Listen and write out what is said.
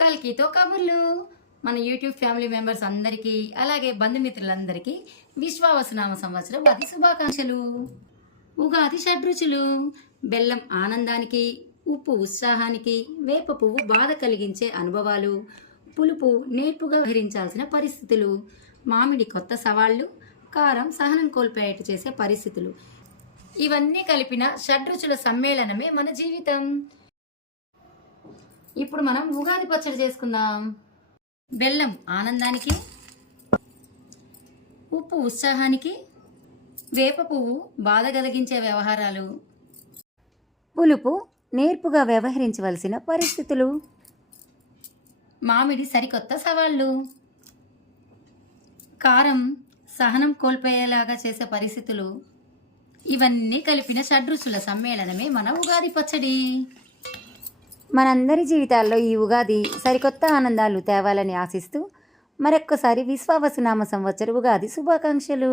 కల్కితో కబుర్లు. మన YouTube family members అందరికీ అలాగే బంధుమిత్రులందరికీ విశ్వావసనామ సంవత్సరం అతి శుభాకాంక్షలు. ఉగాది షడ్రుచులు బెల్లం ఆనందానికి ఉప్పు ఉత్సాహానికి వేప పువ్వు బాధ కలిగించే అనుభవాలు పులుపు నేర్పుగా వ్యవహరించాల్సిన పరిస్థితులు మామిడి కొత్త సవాళ్ళు కారం సహనం కోల్పోయేట్టు చేసే పరిస్థితులు. ఇవన్నీ కలిపిన షడ్రుచుల సమ్మేళనమే మన జీవితం. ఇప్పుడు మనం ఉగాది పచ్చడి చేసుకుందాం. బెల్లం ఆనందానికి ఉప్పు ఉత్సాహానికి వేప పువ్వు బాధ కలిగించే వ్యవహారాలు. పులుపు నేర్పుగా వ్యవహరించవలసిన పరిస్థితులు. మామిడి సరికొత్త సవాళ్ళు. కారం సహనం కోల్పోయేలాగా చేసే పరిస్థితులు. ఇవన్నీ కలిపిన షడ్రుచుల సమ్మేళనమే మన ఉగాది పచ్చడి. మనందరి జీవితాల్లో ఈ ఉగాది సరికొత్త ఆనందాలు తేవాలని ఆశిస్తూ మరొక్కసారి విశ్వావసునామ సంవత్సర ఉగాది శుభాకాంక్షలు.